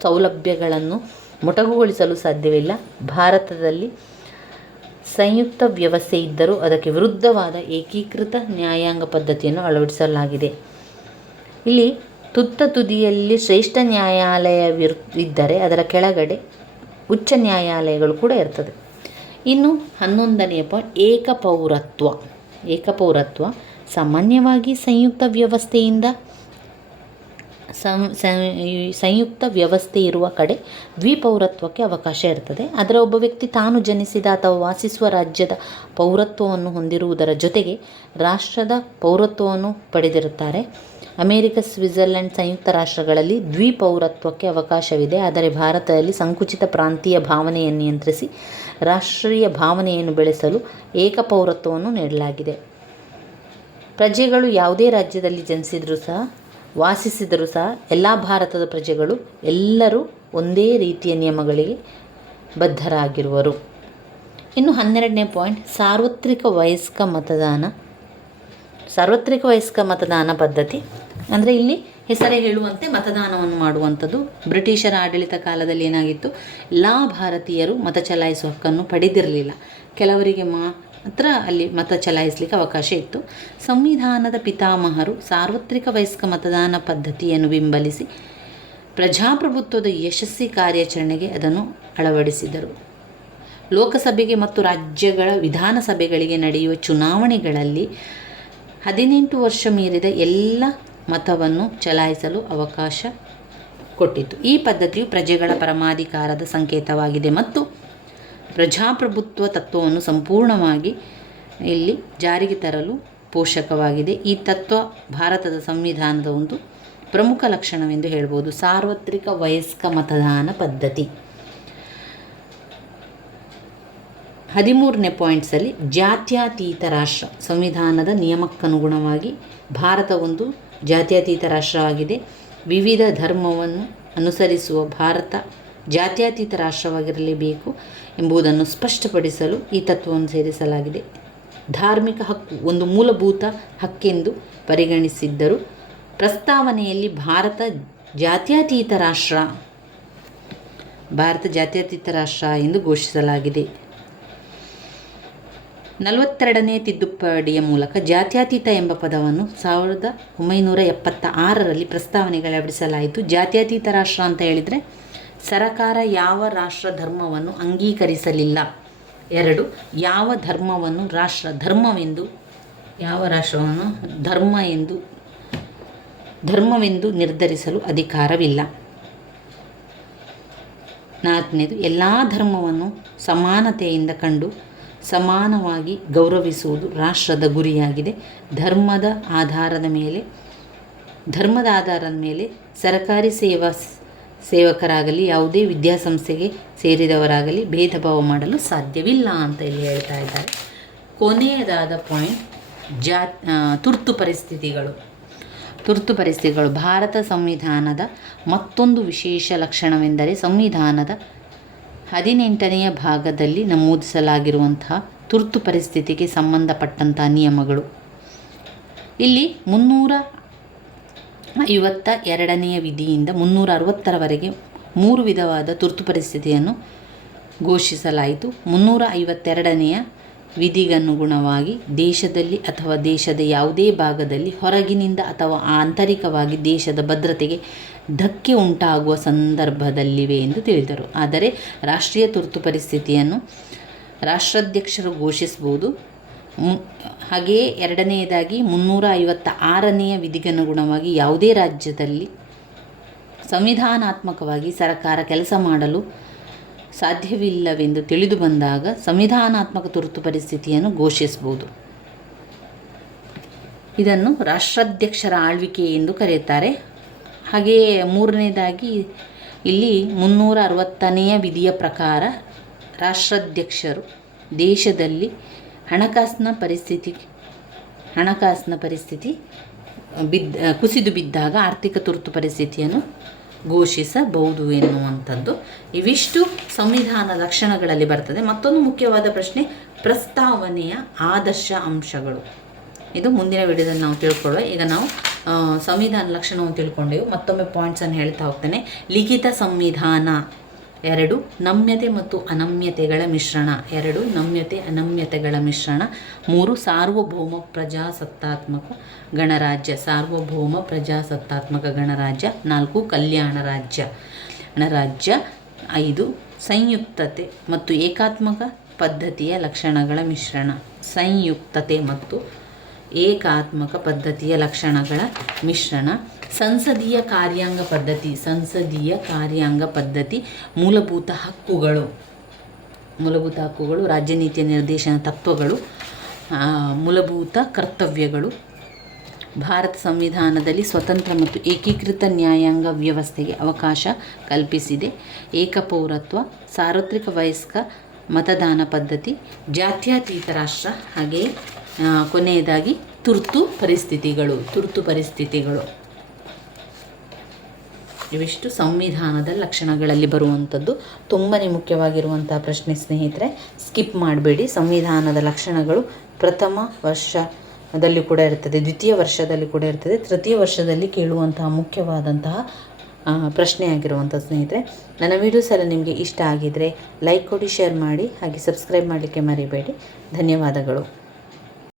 ಸೌಲಭ್ಯಗಳನ್ನು ಮೊಟಕುಗೊಳಿಸಲು ಸಾಧ್ಯವಿಲ್ಲ. ಭಾರತದಲ್ಲಿ ಸಂಯುಕ್ತ ವ್ಯವಸ್ಥೆ ಇದ್ದರೂ ಅದಕ್ಕೆ ವಿರುದ್ಧವಾದ ಏಕೀಕೃತ ನ್ಯಾಯಾಂಗ ಪದ್ಧತಿಯನ್ನು ಅಳವಡಿಸಲಾಗಿದೆ. ಇಲ್ಲಿ ತುತ್ತ ತುದಿಯಲ್ಲಿ ಶ್ರೇಷ್ಠ ನ್ಯಾಯಾಲಯವಿರು ಇದ್ದರೆ ಅದರ ಕೆಳಗಡೆ ಉಚ್ಚ ನ್ಯಾಯಾಲಯಗಳು ಕೂಡ ಇರ್ತದೆ. ಇನ್ನು ಹನ್ನೊಂದನೆಯ ಪಾಯಿಂಟ್, ಏಕಪೌರತ್ವ. ಏಕಪೌರತ್ವ ಸಾಮಾನ್ಯವಾಗಿ ಸಂಯುಕ್ತ ವ್ಯವಸ್ಥೆಯಿಂದ ಸಂಯುಕ್ತ ವ್ಯವಸ್ಥೆ ಇರುವ ಕಡೆ ದ್ವಿಪೌರತ್ವಕ್ಕೆ ಅವಕಾಶ ಇರ್ತದೆ. ಆದರೆ ಒಬ್ಬ ವ್ಯಕ್ತಿ ತಾನು ಜನಿಸಿದ ಅಥವಾ ವಾಸಿಸುವ ರಾಜ್ಯದ ಪೌರತ್ವವನ್ನು ಹೊಂದಿರುವುದರ ಜೊತೆಗೆ ರಾಷ್ಟ್ರದ ಪೌರತ್ವವನ್ನು ಪಡೆದಿರುತ್ತಾರೆ. ಅಮೆರಿಕ, ಸ್ವಿಟ್ಜರ್ಲೆಂಡ್ ಸಂಯುಕ್ತ ರಾಷ್ಟ್ರಗಳಲ್ಲಿ ದ್ವಿಪೌರತ್ವಕ್ಕೆ ಅವಕಾಶವಿದೆ. ಆದರೆ ಭಾರತದಲ್ಲಿ ಸಂಕುಚಿತ ಪ್ರಾಂತೀಯ ಭಾವನೆಯನ್ನು ನಿಯಂತ್ರಿಸಿ ರಾಷ್ಟ್ರೀಯ ಭಾವನೆಯನ್ನು ಬೆಳೆಸಲು ಏಕಪೌರತ್ವವನ್ನು ನೀಡಲಾಗಿದೆ. ಪ್ರಜೆಗಳು ಯಾವುದೇ ರಾಜ್ಯದಲ್ಲಿ ಜನಿಸಿದರೂ ಸಹ ವಾಸಿಸಿದರೂ ಸಹ ಎಲ್ಲ ಭಾರತದ ಪ್ರಜೆಗಳು ಎಲ್ಲರೂ ಒಂದೇ ರೀತಿಯ ನಿಯಮಗಳಿಗೆ ಬದ್ಧರಾಗಿರುವರು. ಇನ್ನು ಹನ್ನೆರಡನೇ ಪಾಯಿಂಟ್, ಸಾರ್ವತ್ರಿಕ ವಯಸ್ಕ ಮತದಾನ. ಸಾರ್ವತ್ರಿಕ ವಯಸ್ಕ ಮತದಾನ ಪದ್ಧತಿ ಅಂದರೆ ಇಲ್ಲಿ ಹೆಸರೇ ಹೇಳುವಂತೆ ಮತದಾನವನ್ನು ಮಾಡುವಂಥದ್ದು. ಬ್ರಿಟಿಷರ ಆಡಳಿತ ಕಾಲದಲ್ಲಿ ಏನಾಗಿತ್ತು? ಎಲ್ಲ ಭಾರತೀಯರು ಮತ ಚಲಾಯಿಸುವ ಹಕ್ಕನ್ನು ಪಡೆದಿರಲಿಲ್ಲ. ಕೆಲವರಿಗೆ ಮಾ ಮಾತ್ರ ಅಲ್ಲಿ ಮತ ಚಲಾಯಿಸಲಿಕ್ಕೆ ಅವಕಾಶ ಇತ್ತು. ಸಂವಿಧಾನದ ಪಿತಾಮಹರು ಸಾರ್ವತ್ರಿಕ ವಯಸ್ಕ ಮತದಾನ ಪದ್ಧತಿಯನ್ನು ಬೆಂಬಲಿಸಿ ಪ್ರಜಾಪ್ರಭುತ್ವದ ಯಶಸ್ವಿ ಕಾರ್ಯಾಚರಣೆಗೆ ಅದನ್ನು ಅಳವಡಿಸಿದರು. ಲೋಕಸಭೆಗೆ ಮತ್ತು ರಾಜ್ಯಗಳ ವಿಧಾನಸಭೆಗಳಿಗೆ ನಡೆಯುವ ಚುನಾವಣೆಗಳಲ್ಲಿ ಹದಿನೆಂಟು ವರ್ಷ ಮೀರಿದ ಎಲ್ಲ ಮತವನ್ನು ಚಲಾಯಿಸಲು ಅವಕಾಶ ಕೊಟ್ಟಿತು ಈ ಪದ್ಧತಿಯು ಪ್ರಜೆಗಳ ಪರಮಾಧಿಕಾರದ ಸಂಕೇತವಾಗಿದೆ ಮತ್ತು ಪ್ರಜಾಪ್ರಭುತ್ವ ತತ್ವವನ್ನು ಸಂಪೂರ್ಣವಾಗಿ ಇಲ್ಲಿ ಜಾರಿಗೆ ತರಲು ಪೋಷಕವಾಗಿದೆ. ಈ ತತ್ವ ಭಾರತದ ಸಂವಿಧಾನದ ಒಂದು ಪ್ರಮುಖ ಲಕ್ಷಣವೆಂದು ಹೇಳ್ಬೋದು. ಸಾರ್ವತ್ರಿಕ ವಯಸ್ಕ ಮತದಾನ ಪದ್ಧತಿ. ಹದಿಮೂರನೇ ಪಾಯಿಂಟ್ಸಲ್ಲಿ ಜಾತ್ಯತೀತ ರಾಷ್ಟ್ರ. ಸಂವಿಧಾನದ ನಿಯಮಕ್ಕನುಗುಣವಾಗಿ ಭಾರತ ಒಂದು ಜಾತ್ಯತೀತ ರಾಷ್ಟ್ರವಾಗಿದೆ ವಿವಿಧ ಧರ್ಮವನ್ನು ಅನುಸರಿಸುವ ಭಾರತ ಜಾತ್ಯತೀತ ರಾಷ್ಟ್ರವಾಗಿರಲೇಬೇಕು. ಎಂಬುದನ್ನು ಸ್ಪಷ್ಟಪಡಿಸಲು ಈ ತತ್ವವನ್ನು ಸೇರಿಸಲಾಗಿದೆ. ಧಾರ್ಮಿಕ ಹಕ್ಕು ಒಂದು ಮೂಲಭೂತ ಹಕ್ಕೆಂದು ಪರಿಗಣಿಸಿದ್ದರು ಪ್ರಸ್ತಾವನೆಯಲ್ಲಿ ಭಾರತ ಜಾತ್ಯತೀತ ರಾಷ್ಟ್ರ, ಭಾರತ ಜಾತ್ಯತೀತ ರಾಷ್ಟ್ರ ಎಂದು ಘೋಷಿಸಲಾಗಿದೆ. ನಲವತ್ತೆರಡನೇ ತಿದ್ದುಪಡಿಯ ಮೂಲಕ ಜಾತ್ಯತೀತ ಎಂಬ ಪದವನ್ನು ಸಾವಿರದ ಒಂಬೈನೂರ ಎಪ್ಪತ್ತ ಆರರಲ್ಲಿ ಪ್ರಸ್ತಾವನೆಗಳ ಅಳವಡಿಸಲಾಯಿತು. ಜಾತ್ಯತೀತ ರಾಷ್ಟ್ರ ಅಂತ ಹೇಳಿದರೆ ಸರಕಾರ ಯಾವ ರಾಷ್ಟ್ರ ಧರ್ಮವನ್ನು ಅಂಗೀಕರಿಸಲಿಲ್ಲ? ಎರಡು, ಯಾವ ಧರ್ಮವನ್ನು ರಾಷ್ಟ್ರ ಧರ್ಮವೆಂದು, ಯಾವ ರಾಷ್ಟ್ರವನ್ನು ಧರ್ಮ ಎಂದು, ಧರ್ಮವೆಂದು ನಿರ್ಧರಿಸಲು ಅಧಿಕಾರವಿಲ್ಲ. ನಾಲ್ಕನೇದು, ಎಲ್ಲ ಧರ್ಮವನ್ನು ಸಮಾನತೆಯಿಂದ ಕಂಡು ಸಮಾನವಾಗಿ ಗೌರವಿಸುವುದು ರಾಷ್ಟ್ರದ ಗುರಿಯಾಗಿದೆ. ಧರ್ಮದ ಆಧಾರದ ಮೇಲೆ, ಧರ್ಮದ ಆಧಾರದ ಮೇಲೆ ಸರಕಾರಿ ಸೇವಾ ಸೇವಕರಾಗಲಿ, ಯಾವುದೇ ವಿದ್ಯಾಸಂಸ್ಥೆಗೆ ಸೇರಿದವರಾಗಲಿ ಭೇದ ಭಾವ ಮಾಡಲು ಸಾಧ್ಯವಿಲ್ಲ ಅಂತ ಇಲ್ಲಿ ಹೇಳ್ತಾ ಇದ್ದಾರೆ. ಕೊನೆಯದಾದ ಪಾಯಿಂಟ್ ಜಾ ತುರ್ತು ಪರಿಸ್ಥಿತಿಗಳು. ತುರ್ತು ಪರಿಸ್ಥಿತಿಗಳು. ಭಾರತ ಸಂವಿಧಾನದ ಮತ್ತೊಂದು ವಿಶೇಷ ಲಕ್ಷಣವೆಂದರೆ ಸಂವಿಧಾನದ ಹದಿನೆಂಟನೆಯ ಭಾಗದಲ್ಲಿ ನಮೂದಿಸಲಾಗಿರುವಂತಹ ತುರ್ತು ಪರಿಸ್ಥಿತಿಗೆ ಸಂಬಂಧಪಟ್ಟಂತಹ ನಿಯಮಗಳು. ಇಲ್ಲಿ ಮುನ್ನೂರ ಐವತ್ತ ಎರಡನೆಯ ವಿಧಿಯಿಂದ ಮುನ್ನೂರ ಅರವತ್ತರವರೆಗೆ ಮೂರು ವಿಧವಾದ ತುರ್ತು ಪರಿಸ್ಥಿತಿಯನ್ನು ಘೋಷಿಸಲಾಯಿತು. ಮುನ್ನೂರ ಐವತ್ತೆರಡನೆಯ ವಿಧಿಗನುಗುಣವಾಗಿ ದೇಶದಲ್ಲಿ ಅಥವಾ ದೇಶದ ಯಾವುದೇ ಭಾಗದಲ್ಲಿ ಹೊರಗಿನಿಂದ ಅಥವಾ ಆಂತರಿಕವಾಗಿ ದೇಶದ ಭದ್ರತೆಗೆ ಧಕ್ಕೆ ಉಂಟಾಗುವ ಸಂದರ್ಭದಲ್ಲಿವೆ ಎಂದು ತಿಳಿದರು. ಆದರೆ ರಾಷ್ಟ್ರೀಯ ತುರ್ತು ಪರಿಸ್ಥಿತಿಯನ್ನು ರಾಷ್ಟ್ರಾಧ್ಯಕ್ಷರು ಘೋಷಿಸಬಹುದು. ಮು, ಹಾಗೆಯೇ ಎರಡನೆಯದಾಗಿ ಮುನ್ನೂರ ಐವತ್ತ ಆರನೆಯ ವಿಧಿಗನುಗುಣವಾಗಿ ಯಾವುದೇ ರಾಜ್ಯದಲ್ಲಿ ಸಂವಿಧಾನಾತ್ಮಕವಾಗಿ ಸರಕಾರ ಕೆಲಸ ಮಾಡಲು ಸಾಧ್ಯವಿಲ್ಲವೆಂದು ತಿಳಿದು ಬಂದಾಗ ಸಂವಿಧಾನಾತ್ಮಕ ತುರ್ತು ಪರಿಸ್ಥಿತಿಯನ್ನು ಘೋಷಿಸಬಹುದು. ಇದನ್ನು ರಾಷ್ಟ್ರಾಧ್ಯಕ್ಷರ ಆಳ್ವಿಕೆ ಎಂದು ಕರೆಯುತ್ತಾರೆ. ಹಾಗೆಯೇ ಮೂರನೇದಾಗಿ ಇಲ್ಲಿ ಮುನ್ನೂರ ಅರವತ್ತನೆಯ ವಿಧಿಯ ಪ್ರಕಾರ ರಾಷ್ಟ್ರಾಧ್ಯಕ್ಷರು ದೇಶದಲ್ಲಿ ಹಣಕಾಸಿನ ಪರಿಸ್ಥಿತಿ ಹಣಕಾಸಿನ ಪರಿಸ್ಥಿತಿ, ಬಿದ್ದ, ಕುಸಿದು ಬಿದ್ದಾಗ ಆರ್ಥಿಕ ತುರ್ತು ಪರಿಸ್ಥಿತಿಯನ್ನು ಘೋಷಿಸಬಹುದು ಎನ್ನುವಂಥದ್ದು. ಇವಿಷ್ಟು ಸಂವಿಧಾನ ಲಕ್ಷಣಗಳಲ್ಲಿ ಬರ್ತದೆ. ಮತ್ತೊಂದು ಮುಖ್ಯವಾದ ಪ್ರಶ್ನೆ, ಪ್ರಸ್ತಾವನೆಯ ಆದರ್ಶ ಅಂಶಗಳು. ಇದು ಮುಂದಿನ ವಿಡಿಯೋದಲ್ಲಿ ನಾವು ತಿಳ್ಕೊಳ್ಳುವ ಈಗ ನಾವು ಸಂವಿಧಾನ ಲಕ್ಷಣವನ್ನು ತಿಳ್ಕೊಂಡೆವು. ಮತ್ತೊಮ್ಮೆ ಪಾಯಿಂಟ್ಸನ್ನು ಹೇಳ್ತಾ ಹೋಗ್ತೇನೆ. ಲಿಖಿತ ಸಂವಿಧಾನ ಎರಡು, ನಮ್ಯತೆ ಮತ್ತು ಅನಮ್ಯತೆಗಳ ಮಿಶ್ರಣ. ಎರಡು, ನಮ್ಯತೆ, ಅನಮ್ಯತೆಗಳ ಮಿಶ್ರಣ. ಮೂರು, ಸಾರ್ವಭೌಮ ಪ್ರಜಾಸತ್ತಾತ್ಮಕ ಗಣರಾಜ್ಯ. ಸಾರ್ವಭೌಮ ಪ್ರಜಾಸತ್ತಾತ್ಮಕ ಗಣರಾಜ್ಯ. ನಾಲ್ಕು, ಕಲ್ಯಾಣ ರಾಜ್ಯ. ಗಣರಾಜ್ಯ. ಐದು, ಸಂಯುಕ್ತತೆ ಮತ್ತು ಏಕಾತ್ಮಕ ಪದ್ಧತಿಯ ಲಕ್ಷಣಗಳ ಮಿಶ್ರಣ. ಸಂಯುಕ್ತತೆ ಮತ್ತು ಏಕಾತ್ಮಕ ಪದ್ಧತಿಯ ಲಕ್ಷಣಗಳ ಮಿಶ್ರಣ. ಸಂಸದೀಯ ಕಾರ್ಯಾಂಗ ಪದ್ಧತಿ, ಸಂಸದೀಯ ಕಾರ್ಯಾಂಗ ಪದ್ಧತಿ, ಮೂಲಭೂತ ಹಕ್ಕುಗಳು. ಮೂಲಭೂತ ಹಕ್ಕುಗಳು ರಾಜ್ಯ ನೀತಿಯ ನಿರ್ದೇಶನ ತತ್ವಗಳು ಮೂಲಭೂತ ಕರ್ತವ್ಯಗಳು. ಭಾರತ ಸಂವಿಧಾನದಲ್ಲಿ ಸ್ವತಂತ್ರ ಮತ್ತು ಏಕೀಕೃತ ನ್ಯಾಯಾಂಗ ವ್ಯವಸ್ಥೆಗೆ ಅವಕಾಶ ಕಲ್ಪಿಸಿದೆ. ಏಕಪೌರತ್ವ, ಸಾರ್ವತ್ರಿಕ ವಯಸ್ಕ ಮತದಾನ ಪದ್ಧತಿ, ಜಾತ್ಯತೀತ ರಾಷ್ಟ್ರ, ಹಾಗೆಯೇ ಕೊನೆಯದಾಗಿ ತುರ್ತು ಪರಿಸ್ಥಿತಿಗಳು ತುರ್ತು ಪರಿಸ್ಥಿತಿಗಳು. ಇವಿಷ್ಟು ಸಂವಿಧಾನದ ಲಕ್ಷಣಗಳಲ್ಲಿ ಬರುವಂಥದ್ದು. ತುಂಬಾ ಮುಖ್ಯವಾಗಿರುವಂಥ ಪ್ರಶ್ನೆ ಸ್ನೇಹಿತರೆ, ಸ್ಕಿಪ್ ಮಾಡಬೇಡಿ. ಸಂವಿಧಾನದ ಲಕ್ಷಣಗಳು ಪ್ರಥಮ ವರ್ಷದಲ್ಲಿ ಕೂಡ ಇರ್ತದೆ, ದ್ವಿತೀಯ ವರ್ಷದಲ್ಲಿ ಕೂಡ ಇರ್ತದೆ. ತೃತೀಯ ವರ್ಷದಲ್ಲಿ ಕೇಳುವಂತಹ ಮುಖ್ಯವಾದಂತಹ ಪ್ರಶ್ನೆ ಆಗಿರುವಂಥ ಸ್ನೇಹಿತರೆ, ನನ್ನ ವೀಡಿಯೋಸ್ ಎಲ್ಲ ನಿಮಗೆ ಇಷ್ಟ ಆಗಿದರೆ ಲೈಕ್ ಕೊಡಿ ಶೇರ್ ಮಾಡಿ, ಹಾಗೆ ಸಬ್ಸ್ಕ್ರೈಬ್ ಮಾಡಲಿಕ್ಕೆ ಮರಿಬೇಡಿ. ಧನ್ಯವಾದಗಳು.